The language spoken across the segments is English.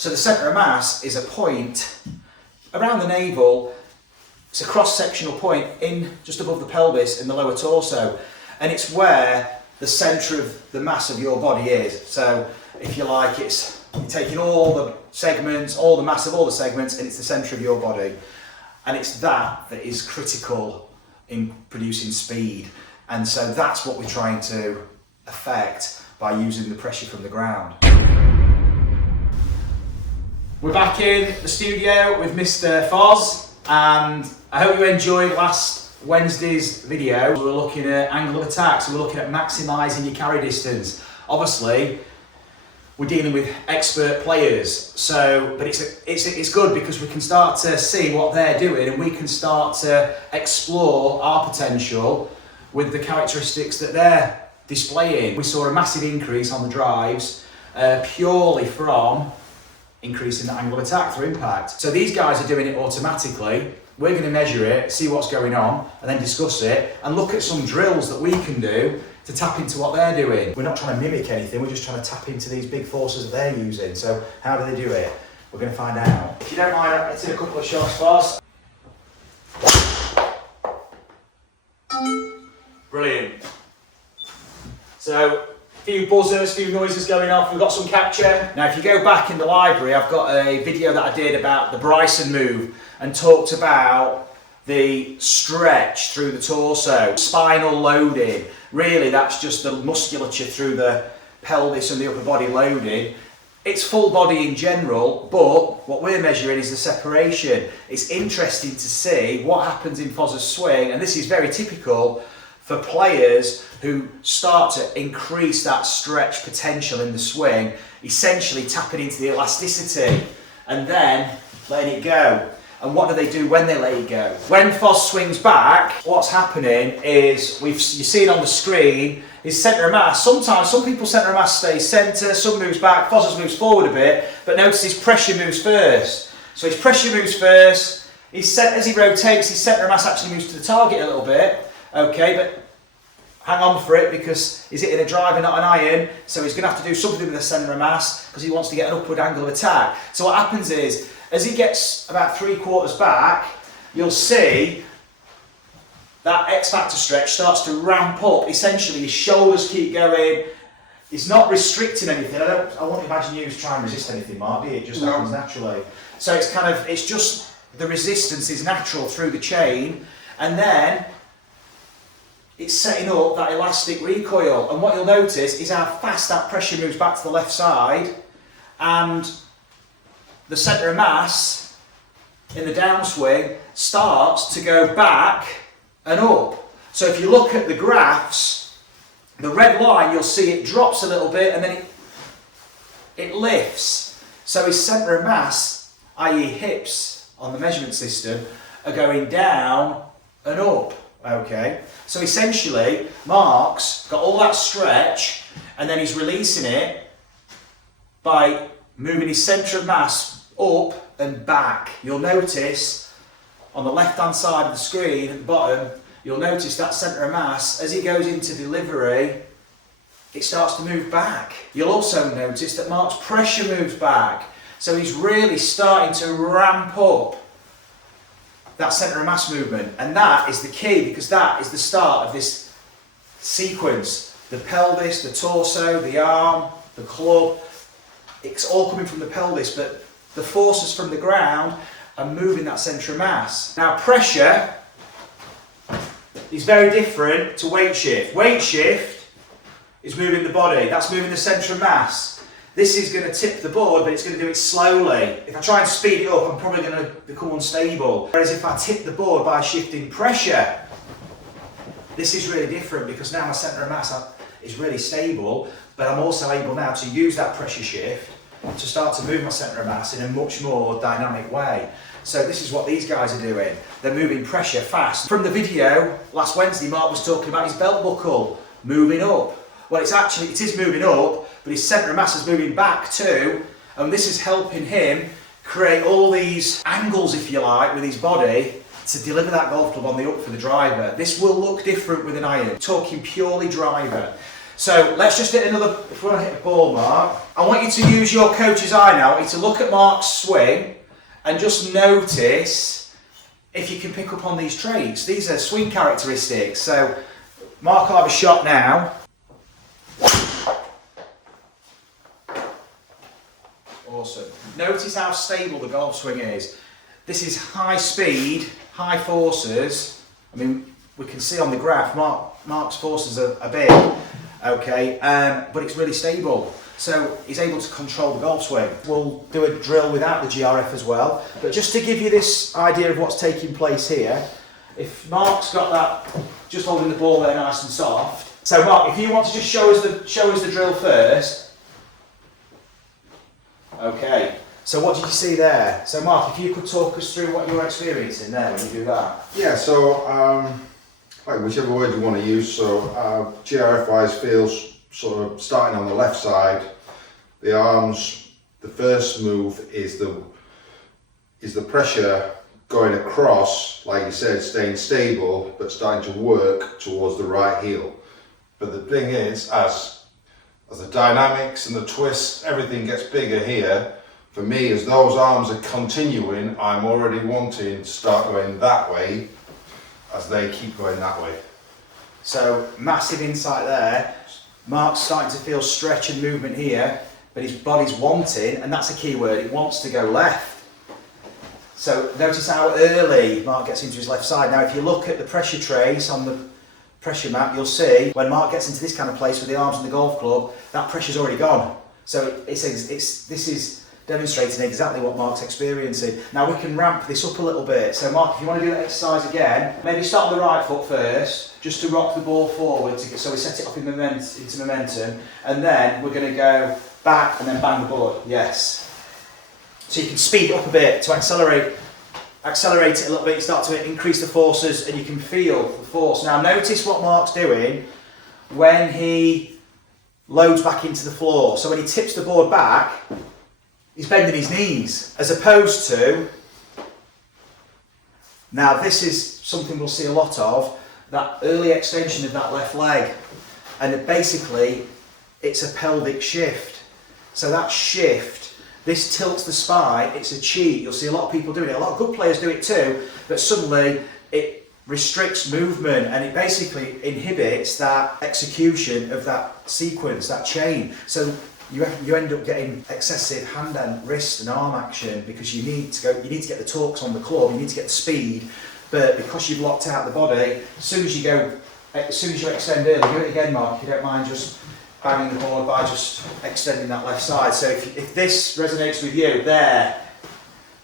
So the centre of mass is a point around the navel. It's a cross-sectional point in just above the pelvis in the lower torso, and it's where the centre of the mass of your body is. So if you like, it's you're taking all the segments, all the mass of all the segments, and it's the centre of your body. And it's that is critical in producing speed. And so that's what we're trying to affect by using the pressure from the ground. We're back in the studio with Mr. Foz, and I hope you enjoyed last Wednesday's video. We were looking at angle of attack, so we're looking at maximising your carry distance. Obviously, we're dealing with expert players, but it's good because we can start to see what they're doing and we can start to explore our potential with the characteristics that they're displaying. We saw a massive increase on the drives purely from increasing the angle of attack through impact. So these guys are doing it automatically. We're going to measure it, see what's going on, and then discuss it and look at some drills that we can do to tap into what they're doing. We're not trying to mimic anything, we're just trying to tap into these big forces that they're using. So how do they do it? We're going to find out. If you don't mind, let's do a couple of shots first. Brilliant. So, a few buzzers, a few noises going off, we've got some capture. Now if you go back in the library, I've got a video that I did about the Bryson move and talked about the stretch through the torso, spinal loading. Really that's just the musculature through the pelvis and the upper body loading. It's full body in general, but what we're measuring is the separation. It's interesting to see what happens in Foz's swing, and this is very typical for players who start to increase that stretch potential in the swing, essentially tapping into the elasticity and then letting it go. And what do they do when they let it go? When Foz swings back, what's happening is, you see it on the screen, his centre of mass. Sometimes some people's centre of mass stays centre, some moves back, Foz's moves forward a bit, but notice his pressure moves first. So his pressure moves first, as he rotates, his centre of mass actually moves to the target a little bit. Okay, but hang on for it because he's hitting a driver, not an iron, so he's going to have to do something with the centre of mass because he wants to get an upward angle of attack. So what happens is, as he gets about 3/4 back, you'll see that X factor stretch starts to ramp up. Essentially, his shoulders keep going. He's not restricting anything. I won't imagine you try and resist anything, Mark, do you? It just happens naturally. So it's just the resistance is natural through the chain, and then it's setting up that elastic recoil. And what you'll notice is how fast that pressure moves back to the left side, and the centre of mass in the downswing starts to go back and up. So if you look at the graphs, the red line, you'll see it drops a little bit and then it lifts. So his centre of mass, i.e. hips on the measurement system, are going down and up. Okay, so essentially Mark's got all that stretch and then he's releasing it by moving his centre of mass up and back. You'll notice on the left hand side of the screen at the bottom, you'll notice that centre of mass, as he goes into delivery, it starts to move back. You'll also notice that Mark's pressure moves back. So he's really starting to ramp up that centre of mass movement. And that is the key, because that is the start of this sequence. The pelvis, the torso, the arm, the club, it's all coming from the pelvis, but the forces from the ground are moving that centre of mass. Now pressure is very different to weight shift. Weight shift is moving the body, that's moving the centre of mass. This is going to tip the board, but it's going to do it slowly. If I try and speed it up, I'm probably going to become unstable. Whereas if I tip the board by shifting pressure, this is really different because now my centre of mass is really stable, but I'm also able now to use that pressure shift to start to move my centre of mass in a much more dynamic way. So this is what these guys are doing. They're moving pressure fast. From the video last Wednesday, Mark was talking about his belt buckle moving up. Well, it is moving up, but his centre of mass is moving back too, and this is helping him create all these angles, if you like, with his body to deliver that golf club on the up for the driver. This will look different with an iron, talking purely driver. So let's just hit another, if we want to hit a ball, Mark, I want you to use your coach's eye now. I want you to look at Mark's swing and just notice if you can pick up on these traits. These are swing characteristics. So Mark will have a shot now. Awesome. Notice how stable the golf swing is. This is high speed, high forces. I mean, we can see on the graph, Mark's forces are big, okay, but it's really stable. So he's able to control the golf swing. We'll do a drill without the GRF as well, but just to give you this idea of what's taking place here, if Mark's got that, just holding the ball there nice and soft. So Mark, if you want to just show us the drill first. Okay. So what did you see there? So Mark, if you could talk us through what you're experiencing there when you do that. Yeah, so like whichever word you want to use, so GRF wise feels sort of starting on the left side, the arms, the first move is the pressure going across, like you said, staying stable, but starting to work towards the right heel. But the thing is, as the dynamics and the twist, everything gets bigger here, for me, as those arms are continuing, I'm already wanting to start going that way as they keep going that way. So massive insight there. Mark's starting to feel stretch and movement here, but his body's wanting, and that's a key word, it wants to go left. So notice how early Mark gets into his left side. Now if you look at the pressure trace on the pressure map, you'll see when Mark gets into this kind of place with the arms and the golf club, that pressure's already gone. So this is demonstrating exactly what Mark's experiencing. Now we can ramp this up a little bit. So Mark, if you want to do that exercise again, maybe start on the right foot first, just to rock the ball forward, so we set it up into momentum, and then we're going to go back and then bang the ball. Yes. So you can speed it up a bit to accelerate it a little bit, you start to increase the forces and you can feel the force. Now notice what Mark's doing when he loads back into the floor. So when he tips the board back, he's bending his knees, as opposed to, now this is something we'll see a lot of, that early extension of that left leg. And basically, it's a pelvic shift. So that shift, this tilts the spine, it's a cheat. You'll see a lot of people doing it. A lot of good players do it too, but suddenly it restricts movement and it basically inhibits that execution of that sequence, that chain. So you end up getting excessive hand and wrist and arm action because you need to get the torques on the club, you need to get the speed, but because you've locked out the body, as soon as you extend early, do it again, Mark, if you don't mind, just banging the board by just extending that left side. So if this resonates with you, there,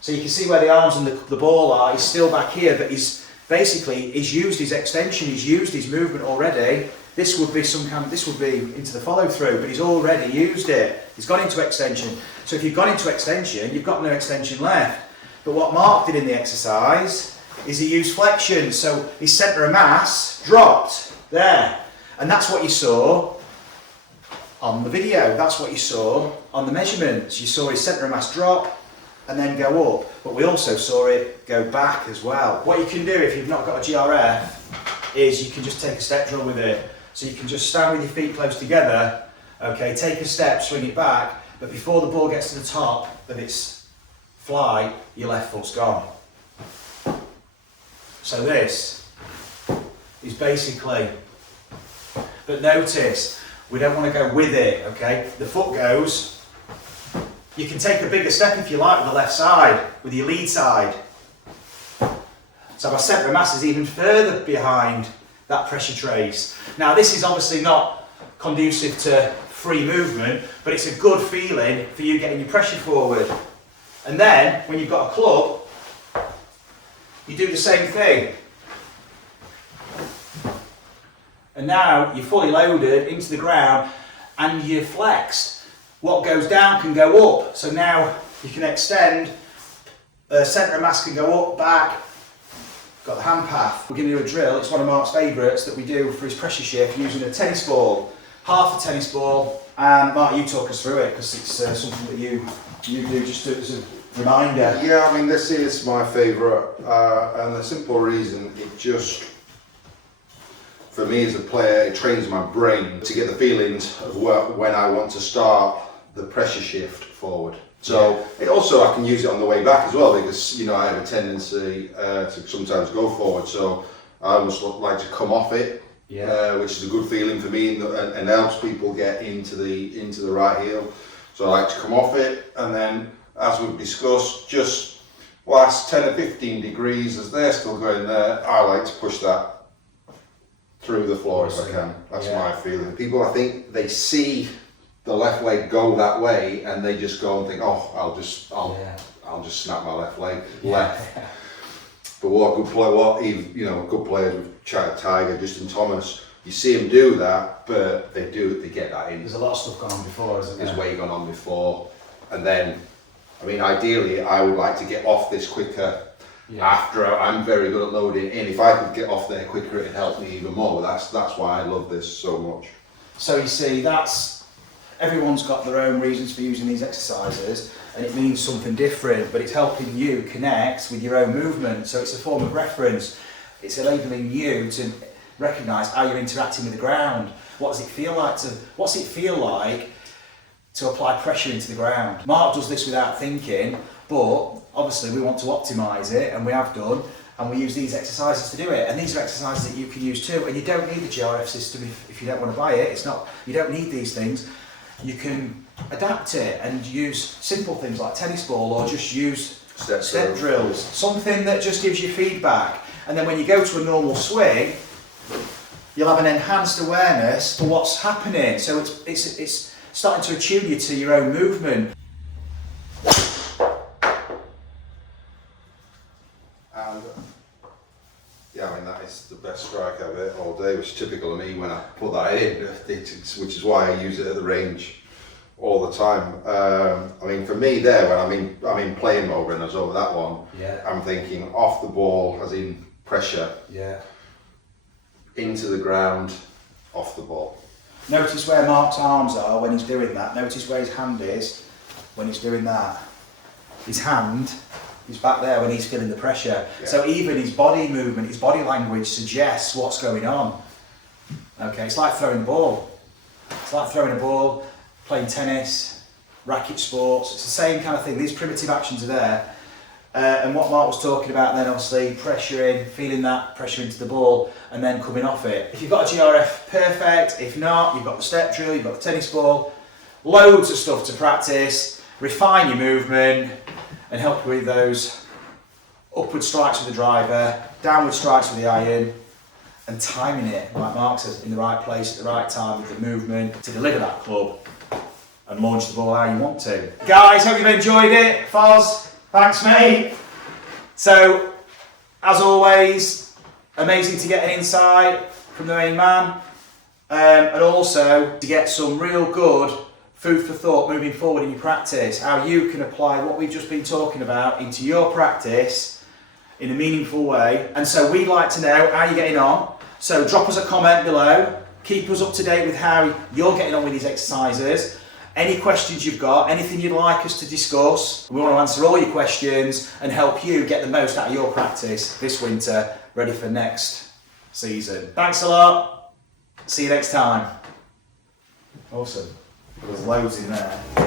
so you can see where the arms and the ball are, he's still back here, but he's used his extension, he's used his movement already. This would be into the follow through, but he's already used it. He's gone into extension. So if you've gone into extension, you've got no extension left. But what Mark did in the exercise is he used flexion. So his centre of mass dropped there. And that's what you saw on the video. That's what you saw on the measurements. You saw his centre of mass drop and then go up. But we also saw it go back as well. What you can do if you've not got a GRF is you can just take a step drill with it. So you can just stand with your feet close together, okay, take a step, swing it back, but before the ball gets to the top of its fly, your left foot's gone. So this is basically, but notice, we don't want to go with it, okay? The foot goes, you can take a bigger step if you like with the left side, with your lead side. So my centre of mass is even further behind that pressure trace. Now this is obviously not conducive to free movement, but it's a good feeling for you getting your pressure forward. And then when you've got a club, you do the same thing. And now you're fully loaded into the ground and you're flexed. What goes down can go up. So now you can extend, centre of mass can go up, back. Got the hand path. We're going to do a drill. It's one of Mark's favourites that we do for his pressure shift using a tennis ball, half a tennis ball. And Mark, you talk us through it because it's something that you do just as a reminder. Yeah, I mean this is my favourite, and the simple reason it just for me as a player, it trains my brain to get the feelings of when I want to start the pressure shift forward. So it also, I can use it on the way back as well, because you know I have a tendency to sometimes go forward. So I almost like to come off it, which is a good feeling for me, and helps people get into the right heel. So I like to come off it, and then as we've discussed, just last 10 or 15 degrees as they're still going there, I like to push that through the floor if I can. That's my feeling. People, I think they see the left leg go that way, and they just go and think, oh, I'll just snap my left leg left. But what good players with Tiger, Justin Thomas, you see them do that, but they get that in. There's a lot of stuff gone on before, isn't there? There's way gone on before, and then, I mean, ideally, I would like to get off this quicker. After I'm very good at loading in. If I could get off there quicker, it'd help me even more. That's why I love this so much. So you see, everyone's got their own reasons for using these exercises, and it means something different, but it's helping you connect with your own movement. So it's a form of reference. It's enabling you to recognise how you're interacting with the ground. What's it feel like to apply pressure into the ground? Mark does this without thinking, but obviously we want to optimise it, and we have done, and we use these exercises to do it. And these are exercises that you can use too, and you don't need the GRF system if you don't want to buy it. You don't need these things. You can adapt it and use simple things like tennis ball, or just use step drills, something that just gives you feedback. And then when you go to a normal swing, you'll have an enhanced awareness for what's happening. So it's starting to attune you to your own movement. And yeah, I mean, that is the best strike I've hit all day, which is typical of me when I put that in, which is why I use it at the range all the time. I mean, for me there, when I'm in playing mode and I was over that one, I'm thinking off the ball, as in pressure, into the ground, off the ball. Notice where Mark's arms are when he's doing that. Notice where his hand is when he's doing that. His hand is back there when he's feeling the pressure. So even his body movement, his body language suggests what's going on. Okay, it's like throwing the ball. It's like throwing a ball, playing tennis, racket sports. It's the same kind of thing. These primitive actions are there. And what Mark was talking about then, obviously, pressure in, feeling that pressure into the ball, and then coming off it. If you've got a GRF, perfect. If not, you've got the step drill, you've got the tennis ball. Loads of stuff to practice, refine your movement, and help you with those upward strikes with the driver, downward strikes with the iron, and timing it, like Mark says, in the right place at the right time with the movement to deliver that club and launch the ball how you want to. Guys, hope you've enjoyed it. Foz, thanks mate. So, as always, amazing to get an insight from the main man, and also to get some real good food for thought moving forward in your practice, how you can apply what we've just been talking about into your practice in a meaningful way. And so we'd like to know how you're getting on. So drop us a comment below, keep us up to date with how you're getting on with these exercises. Any questions you've got, anything you'd like us to discuss, we want to answer all your questions and help you get the most out of your practice this winter, ready for next season. Thanks a lot, see you next time. Awesome. There's loads in there.